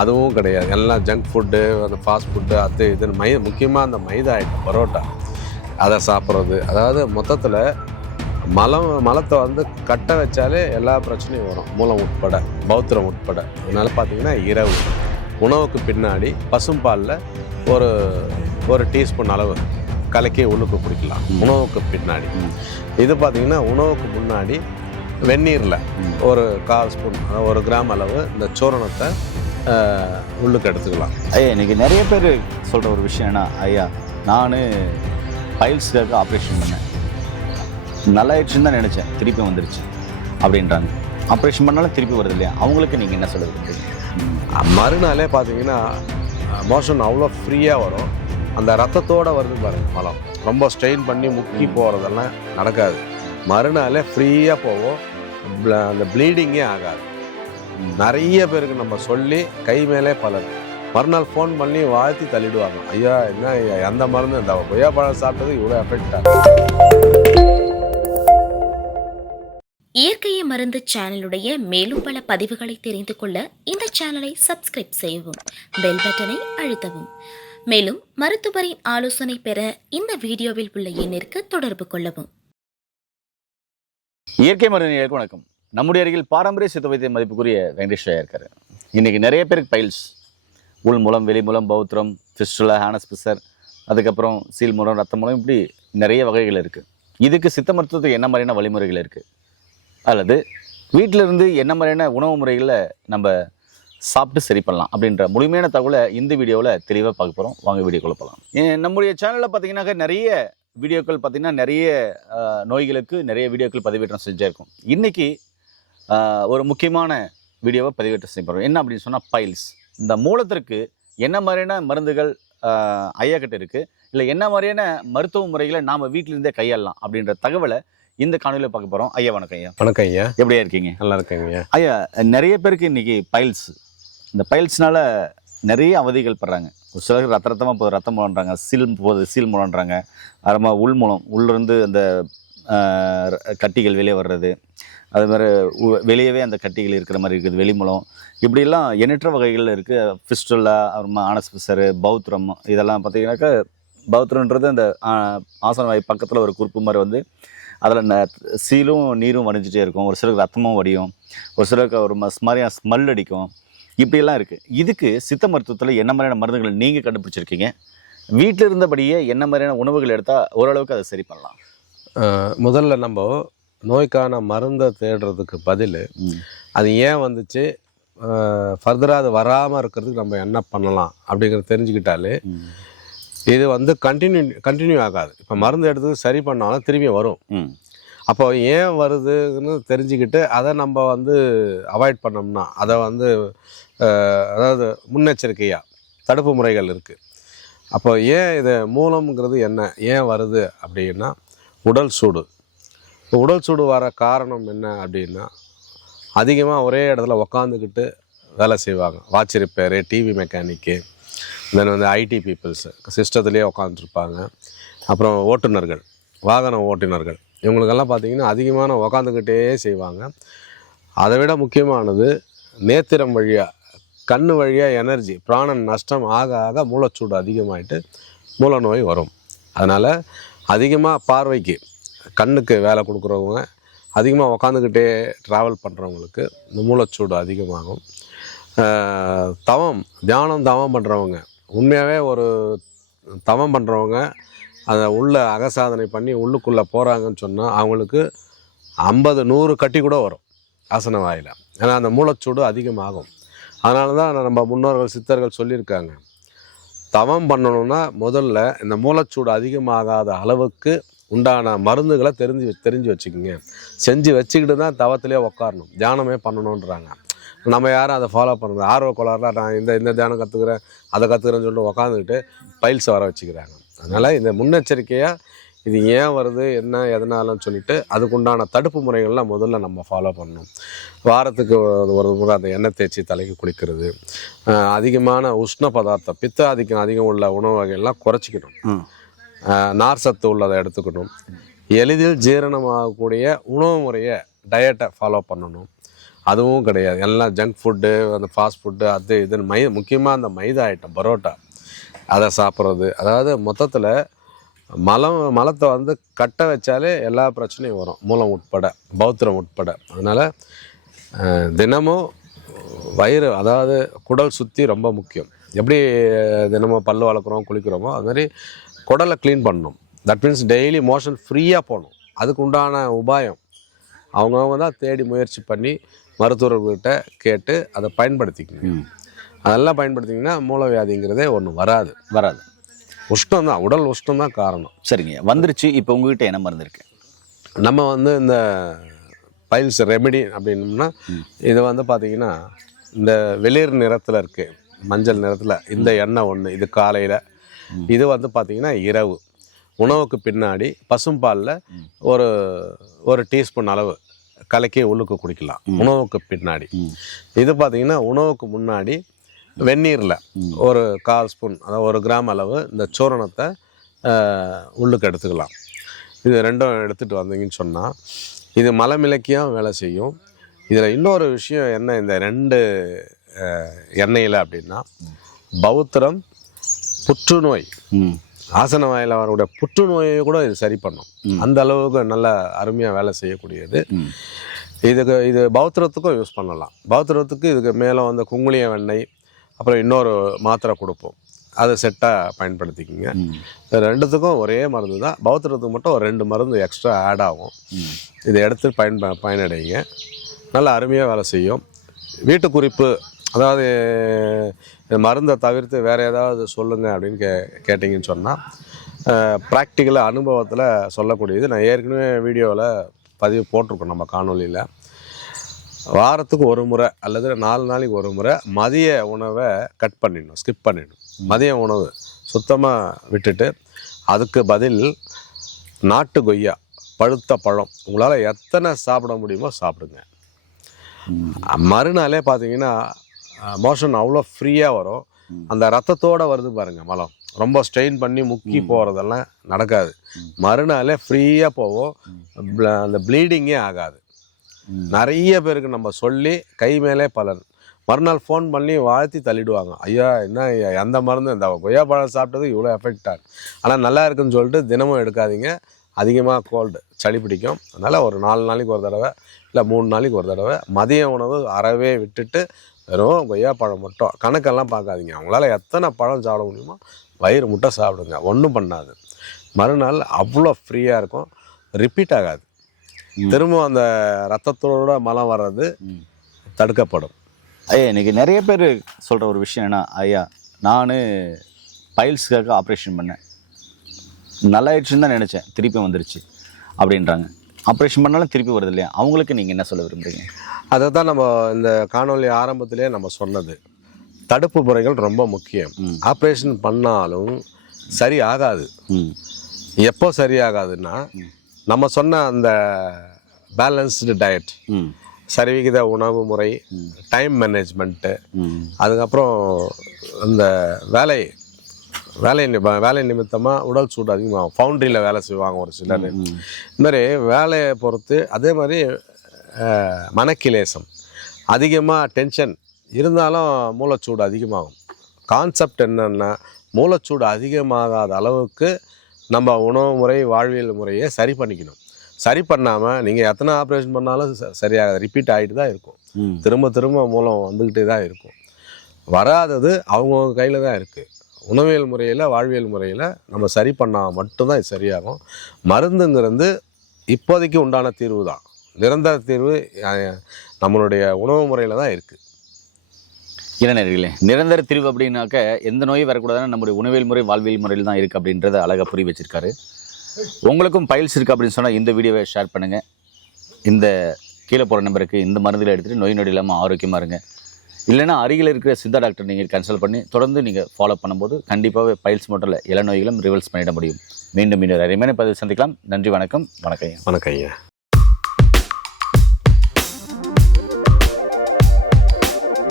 அதுவும் கிடையாது. எல்லாம் ஜங்க் ஃபுட்டு, அந்த ஃபாஸ்ட் ஃபுட்டு, அது இதுன்னு முக்கியமாக அந்த மைதா ஐட்டம், பரோட்டா அதை சாப்பிட்றது. அதாவது மொத்தத்தில் மலத்தை வந்து கட்ட வச்சாலே எல்லா பிரச்சனையும் வரும், மூலம் உட்பட, பௌத்திரம் உட்பட. அதனால பார்த்தீங்கன்னா இரவு உணவுக்கு பின்னாடி பசும்பாலில் ஒரு ஒரு டீஸ்பூன் அளவு கலக்கி உள்ளுக்கு குடிக்கலாம் உணவுக்கு பின்னாடி. இது பார்த்தீங்கன்னா உணவுக்கு முன்னாடி வெந்நீரில் ஒரு 1/4 ஸ்பூன், ஒரு கிராம் அளவு இந்த சூரணத்தை உள்ளுக்கு எடுத்துக்கலாம். ஐயா, இன்றைக்கி நிறைய பேர் சொல்கிற ஒரு விஷயம் என்ன, ஐயா நான் பைல்ஸ்க்காக ஆப்ரேஷன் பண்ணேன், நல்லாயிடுச்சுன்னு தான் நினச்சேன், திருப்பி வந்துருச்சு அப்படின்றாங்க. ஆப்ரேஷன் பண்ணாலும் திருப்பி வருது இல்லையா, அவங்களுக்கு நீங்கள் என்ன சொல்லுறது? மறுநாளே பார்த்தீங்கன்னா மோஷன் அவ்வளோ ஃப்ரீயாக வரும். அந்த ரத்தத்தோடு வருது பாருங்க மலம், ரொம்ப ஸ்ட்ரெயின் பண்ணி முக்கி போகிறதெல்லாம் நடக்காது. மறுநாளே ஃப்ரீயாக போவோம், அந்த ப்ளீடிங்கே ஆகாது. நிறைய பேருக்கு நம்ம சொல்லி கை மேலே பலன், மறுநாள் ஃபோன் பண்ணி வாழ்த்தி தள்ளிடுவாங்க. ஐயா என்ன ஐயா அந்த மருந்து, இந்த கொய்யா பழம் சாப்பிட்டது இவ்வளோ எஃபெக்ட் ஆகும். இயற்கையை மருந்து சேனலுடைய மேலும் பல பதிவுகளை தெரிந்து கொள்ள இந்த சேனலை சப்ஸ்கிரைப் செய்யவும், பெல் பட்டனை அழுத்தவும். மேலும் மருத்துவரின் ஆலோசனை பெற இந்த வீடியோவில் உள்ள எண்ணிற்கு தொடர்பு கொள்ளவும். இயற்கை மருந்து வணக்கம். நம்முடைய அருகில் பாரம்பரிய சித்த வைத்திய மதிப்புக்குரிய வெங்கடேஷ் ஐயா இருக்காரு. இன்னைக்கு நிறைய பேருக்கு பைல்ஸ், உள் மூலம், வெளி மூலம், பௌத்திரம், ஃபிஸ்டுலா, ஹானஸ் பிசர், அதுக்கப்புறம் சீல் மூலம், ரத்த மூலம், இப்படி நிறைய வகைகள் இருக்குது. இதுக்கு சித்த மருத்துவத்துக்கு என்ன மாதிரியான வழிமுறைகள் இருக்குது, அல்லது வீட்டில் இருந்து என்ன மாதிரியான உணவு முறைகளில் நம்ம சாப்பிட்டு சரி பண்ணலாம் அப்படின்ற முழுமையான தகவலை இந்த வீடியோவில் தெளிவாக பார்க்க போகிறோம். வாங்க வீடியோக்குள்ள போகலாம். நம்முடைய சேனலில் பார்த்தீங்கன்னாக்க நிறைய வீடியோக்கள் பார்த்தீங்கன்னா நிறைய நோய்களுக்கு நிறைய வீடியோக்கள் பதிவேற்றம் செஞ்சுருக்கோம். இன்றைக்கி ஒரு முக்கியமான வீடியோவை பதிவேற்றம் செய்ய போகிறோம். என்ன அப்படின்னு சொன்னால் பைல்ஸ். இந்த மூலத்திற்கு என்ன மாதிரியான மருந்துகள் ஐயா கிட்ட இருக்குது, இல்லை என்ன மாதிரியான மருத்துவ முறைகளை நாம் வீட்டிலிருந்தே கையாளலாம் அப்படின்ற தகவலை இந்த காணொலியில் பார்க்க போகிறோம். ஐயா வணக்கம். ஐயா வணக்கம். ஐயா எப்படியா இருக்கீங்க? நல்லா இருக்கேங்க ஐயா. ஐயா, நிறைய பேருக்கு இன்றைக்கி பைல்ஸ், இந்த பைல்ஸ்னால நிறைய அவதிகள் படுறாங்க. ஒரு சிலருக்கு ரத்தமாக போகுது, ரத்தம் மூலன்றாங்க, சீல் மூலன்றாங்க, அப்புறமா உள் மூலம், உள்ளிருந்து அந்த கட்டிகள் வெளியே வர்றது, அது மாதிரி வெளியவே அந்த கட்டிகள் இருக்கிற மாதிரி இருக்குது, வெளி மூலம், இப்படிலாம் எண்ணற்ற வகைகள் இருக்குது. ஃபிஸ்டுலா, அப்புறமா ஆனஸ் பிசரு, பௌத்திரம், இதெல்லாம் பார்த்தீங்கன்னாக்கா பௌத்திரன்றது அந்த ஆசன வாய் பக்கத்தில் ஒரு குறிப்பு மாதிரி வந்து அதில் சீலும் நீரும் வடிஞ்சிட்டே இருக்கும். ஒரு சிலருக்கு ரத்தமும் வடியும், ஒரு சிலருக்கு ஒரு மாதிரியான ஸ்மெல் அடிக்கும், இப்படியெல்லாம் இருக்குது. இதுக்கு சித்த மருத்துவத்தில் என்ன மாதிரியான மருந்துகள் நீங்கள் கண்டுபிடிச்சிருக்கீங்க? வீட்டில் இருந்தபடியே என்ன மாதிரியான உணவுகள் எடுத்தால் ஓரளவுக்கு அதை சரி பண்ணலாம்? முதல்ல நம்ம நோய்க்கான மருந்தை தேடுறதுக்கு பதில் அது ஏன் வந்துச்சு, ஃபர்தராக அது வராமல் இருக்கிறதுக்கு நம்ம என்ன பண்ணலாம் அப்படிங்கிறத தெரிஞ்சுக்கிட்டாலே இது வந்து கண்டினியூ ஆகாது. இப்போ மருந்து எடுத்து சரி பண்ணாலும் திரும்பி வரும். அப்போ ஏன் வருதுன்னு தெரிஞ்சுக்கிட்டு அதை நம்ம வந்து அவாய்ட் பண்ணோம்னா, அதை வந்து அதாவது முன்னெச்சரிக்கையாக தடுப்பு முறைகள் இருக்குது. அப்போ ஏன் இது மூலம்ங்கிறது என்ன, ஏன் வருது அப்படின்னா உடல் சூடு. இப்போ உடல் சூடு வர காரணம் என்ன அப்படின்னா, அதிகமாக ஒரே இடத்துல உக்காந்துக்கிட்டு வேலை செய்வாங்க. வாட்ச் ரிப்பேரு, டிவி மெக்கானிக்கு, தென் வந்து ஐடி பீப்புள்ஸு சிஸ்டத்துலேயே உக்காந்துருப்பாங்க. அப்புறம் ஓட்டுநர்கள், வாகன ஓட்டுநர்கள், இவங்களுக்கெல்லாம் பார்த்திங்கன்னா அதிகமான உக்காந்துக்கிட்டே செய்வாங்க. அதை விட முக்கியமானது நேத்திரம் வழியாக, கண் வழியாக எனர்ஜி, பிராணன் நஷ்டம் ஆக ஆக மூலச்சூடு அதிகமாகிட்டு மூல நோய் வரும். அதனால் அதிகமாக பார்வைக்கு, கண்ணுக்கு வேலை கொடுக்குறவங்க, அதிகமாக உக்காந்துக்கிட்டே ட்ராவல் பண்ணுறவங்களுக்கு இந்த மூலச்சூடு அதிகமாகும். தவம் பண்ணுறவங்க, உண்மையாகவே ஒரு தவம் பண்ணுறவங்க அதை உள்ள அகசாதனை பண்ணி உள்ளுக்குள்ளே போகிறாங்கன்னு சொன்னால் அவங்களுக்கு 50-100 கட்டி கூட வரும் ஆசன வாயில். ஏன்னா அந்த மூலச்சூடு அதிகமாகும். அதனால தான் நம்ம முன்னோர்கள் சித்தர்கள் சொல்லியிருக்காங்க, தவம் பண்ணணுன்னா முதல்ல இந்த மூலச்சூடு அதிகமாகாத அளவுக்கு உண்டான மருந்துகளை தெரிஞ்சு வச்சுக்கோங்க. செஞ்சு வச்சுக்கிட்டு தான் தவத்திலே உட்காரணும், தியானமே பண்ணணுன்றாங்க. நம்ம யாரும் அதை ஃபாலோ பண்ணுறது, ஆர்வ கோளாறுலாம் நான் இந்த தியானம் கற்றுக்குறேன், அதை கற்றுக்குறேன்னு சொல்லிட்டு உட்காந்துக்கிட்டு பைல்ஸ் வர வச்சுக்கிறாங்க. அதனால் இந்த முன்னெச்சரிக்கையாக இது ஏன் வருது, என்ன எதனாலன்னு சொல்லிட்டு அதுக்குண்டான தடுப்பு முறைகள்லாம் முதல்ல நம்ம ஃபாலோ பண்ணணும். வாரத்துக்கு ஒரு முறை அந்த எண்ணெய் தேய்ச்சி தலைக்கு குளிக்கிறது, அதிகமான உஷ்ண பதார்த்தம், பித்த அதிகம் உள்ள உணவு வகைகள்லாம் குறைச்சிக்கணும், நார் சத்து உள்ளதை எடுத்துக்கணும், எளிதில் ஜீரணமாகக்கூடிய உணவு முறையை, டயட்டை ஃபாலோ பண்ணணும். அதுவும் கிடையாது. எல்லாம் ஜங்க் ஃபுட்டு, அந்த ஃபாஸ்ட் ஃபுட்டு, அது இதுன்னு முக்கியமாக அந்த மைதா ஐட்டம், பரோட்டா அதை சாப்பிட்றது. அதாவது மொத்தத்தில் மலத்தை வந்து கட்ட வச்சாலே எல்லா பிரச்சனையும் வரும், மூலம் உட்பட, பௌத்திரம் உட்பட. அதனால் தினமும் வயிறு, அதாவது குடல் சுற்றி ரொம்ப முக்கியம். எப்படி தினமும் பல்லு வளர்க்குறோம், குளிக்கிறோமோ அது மாதிரி குடலை க்ளீன் பண்ணணும். தட் மீன்ஸ் டெய்லி மோஷன் ஃப்ரீயாக போகணும். அதுக்கு உண்டான உபாயம் அவங்கவுங்க தான் தேடி முயற்சி பண்ணி மருத்துவர்கிட்ட கேட்டு அதை பயன்படுத்திக்கணும். அதெல்லாம் பயன்படுத்திங்கன்னா மூலவியாதிங்கிறதே ஒன்று வராது. உஷ்ணம் தான், உடல் உஷ்ணம் தான் காரணம். சரிங்க, வந்துருச்சு. இப்போ உங்ககிட்ட என்ன மருந்து இருக்கு? நம்ம வந்து இந்த பைல்ஸ் ரெமெடி அப்படின்னோம்னா இது வந்து பார்த்திங்கன்னா இந்த வெளிர் நிறத்தில் இருக்குது, மஞ்சள் நிறத்தில். இந்த எண்ணெய் ஒன்று, இது காலையில். இது வந்து பார்த்திங்கன்னா இரவு உணவுக்கு பின்னாடி பசும்பாலில் ஒரு டீஸ்பூன் அளவு கலக்கி உள்ளுக்கு குடிக்கலாம் உணவுக்கு பின்னாடி. இது பார்த்திங்கன்னா உணவுக்கு முன்னாடி வெந்நீரில் ஒரு 1/4 ஸ்பூன், அதாவது 1 கிராம் அளவு இந்த சூரணத்தை உள்ளுக்கு எடுத்துக்கலாம். இது ரெண்டும் எடுத்துகிட்டு வந்தீங்கன்னு சொன்னால் இது மலமிளக்கியாக வேலை செய்யும். இதில் இன்னொரு விஷயம் என்ன, இந்த 2 எண்ணெயில் அப்படின்னா பௌத்திரம், புற்றுநோய், ஆசன வாயில் வரக்கூடிய புற்றுநோயை கூட இது சரி பண்ணும். அந்த அளவுக்கு நல்ல அருமையாக வேலை செய்யக்கூடியது. இது பௌத்திரத்துக்கும் யூஸ் பண்ணலாம். பௌத்திரத்துக்கு இதுக்கு மேலே வந்து குங்குளிய வெண்ணெய், அப்புறம் இன்னொரு மாத்திரை கொடுப்போம், அதை செட்டாக பயன்படுத்திக்கிங்க. ரெண்டுத்துக்கும் ஒரே மருந்து தான். பௌத்திரத்துக்கு மட்டும் ஒரு 2 மருந்து எக்ஸ்ட்ரா ஆட் ஆகும். இதை எடுத்து பயனடைங்க. நல்லா அருமையாக வேலை செய்யும். வீட்டு குறிப்பு, அதாவது மருந்தை தவிர்த்து வேறு ஏதாவது சொல்லுங்கள் அப்படின்னு கேட்டிங்கன்னு சொன்னால் ப்ராக்டிக்கலாக அனுபவத்தில் சொல்லக்கூடியது. நான் ஏற்கனவே வீடியோவில் பதிவு போட்டிருக்கோம் நம்ம காணொலியில். வாரத்துக்கு 1 முறை அல்லது 4 நாளைக்கு 1 முறை மதிய உணவை கட் பண்ணிடணும், ஸ்கிப் பண்ணிடணும். மதிய உணவு சுத்தமாக விட்டுட்டு அதுக்கு பதில் நாட்டு கொய்யா, பழுத்த பழம், உங்களால் எத்தனை சாப்பிட முடியுமோ சாப்பிடுங்க. மறுநாளே பார்த்தீங்கன்னா மோஷன் அவ்வளோ ஃப்ரீயாக வரும். அந்த ரத்தத்தோடு வருது பாருங்கள் மலம், ரொம்ப ஸ்ட்ரெயின் பண்ணி முக்கி போகிறதெல்லாம் நடக்காது. மறுநாளே ஃப்ரீயாக போவோம், அந்த ப்ளீடிங்கே ஆகாது. நிறைய பேருக்கு நம்ம சொல்லி கை மேலே பலன். மறுநாள் ஃபோன் பண்ணி வாழ்த்தி தள்ளிடுவாங்க, ஐயா என்ன எந்த மருந்து, இந்த கொய்யா பழம் சாப்பிட்டது இவ்வளோ எஃபெக்ட் ஆகும். ஆனால் நல்லா இருக்குன்னு சொல்லிட்டு தினமும் எடுக்காதீங்க. அதிகமாக கோல்டு, சளி பிடிக்கும். அதனால் ஒரு 4 நாளைக்கு ஒரு தடவை இல்லை 3 நாளைக்கு ஒரு தடவை மதிய உணவு அறவே விட்டுட்டு வெறும் கொய்யா பழம் மட்டும், கணக்கெல்லாம் பார்க்காதீங்க. அவங்களால எத்தனை பழம் சாப்பிட முடியுமோ வயிறு முட்டை சாப்பிடுங்க, ஒன்றும் பண்ணாது. மறுநாள் அவ்வளோ ஃப்ரீயாக இருக்கும், ரிப்பீட் ஆகாது. திரும்ப அந்த ரத்தத்தோட மலம் வர்றது தடுக்கப்படும். ஐயா, இன்றைக்கி நிறைய பேர் சொல்கிற ஒரு விஷயம் என்ன, ஐயா நான் பைல்ஸுக்காக ஆப்ரேஷன் பண்ணேன், நல்லாயிடுச்சுன்னு தான் நினச்சேன், திருப்பி வந்துருச்சு அப்படின்றாங்க. ஆப்ரேஷன் பண்ணாலும் திருப்பி வருது இல்லையா, அவங்களுக்கு நீங்கள் என்ன சொல்ல விரும்புகிறீங்க? அதை தான் நம்ம இந்த காணொலி ஆரம்பத்திலே நம்ம சொன்னது. தடுப்பு முறைகள் ரொம்ப முக்கியம். ஆப்ரேஷன் பண்ணாலும் சரி ஆகாது. எப்போ சரியாகாதுன்னா நம்ம சொன்ன அந்த பேலன்ஸ்டு டயட், சரிவிகித உணவு முறை, டைம் மேனேஜ்மெண்ட்டு, அதுக்கப்புறம் இந்த வேலை நிமித்தமாக உடல் சூடு அதிகமாகும். ஃபவுண்ட்ரியில் வேலை செய்வாங்க ஒரு சிலர். இந்த மாதிரி வேலையை பொறுத்து, அதே மாதிரி மனக்கிலேசம், அதிகமாக டென்ஷன் இருந்தாலும் மூளைச்சூடு அதிகமாகும். கான்செப்ட் என்னென்னா, மூளைச்சூடு அதிகமாகாத அளவுக்கு நம்ம உணவு முறை, வாழ்வியல் முறையை சரி பண்ணிக்கணும். சரி பண்ணாமல் நீங்கள் எத்தனை ஆப்ரேஷன் பண்ணாலும் சரியாக ரிப்பீட் ஆகிட்டு தான் இருக்கும். திரும்ப திரும்ப மூலம் வந்துக்கிட்டே தான் இருக்கும். வராதது அவங்கவுங்க கையில் தான் இருக்குது. உணவியல் முறையில், வாழ்வியல் முறையில் நம்ம சரி பண்ணால் மட்டும்தான் இது சரியாகும். மருந்துங்கிறது இப்போதைக்கு உண்டான தீர்வு தான். நிரந்தர தீர்வு நம்மளுடைய உணவு முறையில் தான் இருக்குது. இளைஞர்களே, நிரந்தர தீர்வு அப்படின்னாக்க எந்த நோயும் வரக்கூடாதுன்னா நம்முடைய உணவியல் முறை, வாழ்வியல் முறையில் தான் இருக்குது அப்படின்றத அழகாக புரிய வச்சிருக்காரு. உங்களுக்கும் பைல்ஸ் இருக்குது அப்படின்னு சொன்னால் இந்த வீடியோவை ஷேர் பண்ணுங்கள். இந்த கீழே போகிற நம்பருக்கு இந்த மருந்துகளை எடுத்துகிட்டு நோய் நொடி இல்லாமல் ஆரோக்கியமாக இருங்க. இல்லைனா அருகில் இருக்கிற சித்தா டாக்டர் நீங்கள் கன்சல்ட் பண்ணி தொடர்ந்து நீங்கள் ஃபாலோ பண்ணும்போது கண்டிப்பாகவே பைல்ஸ் மட்டும் இல்லை, எல்லா நோய்களும் ரிவல்ஸ் பண்ணிட முடியும். மீண்டும் இன்னொரு அருமையான பதிவு சந்திக்கலாம். நன்றி, வணக்கம். வணக்கம் ஐயா.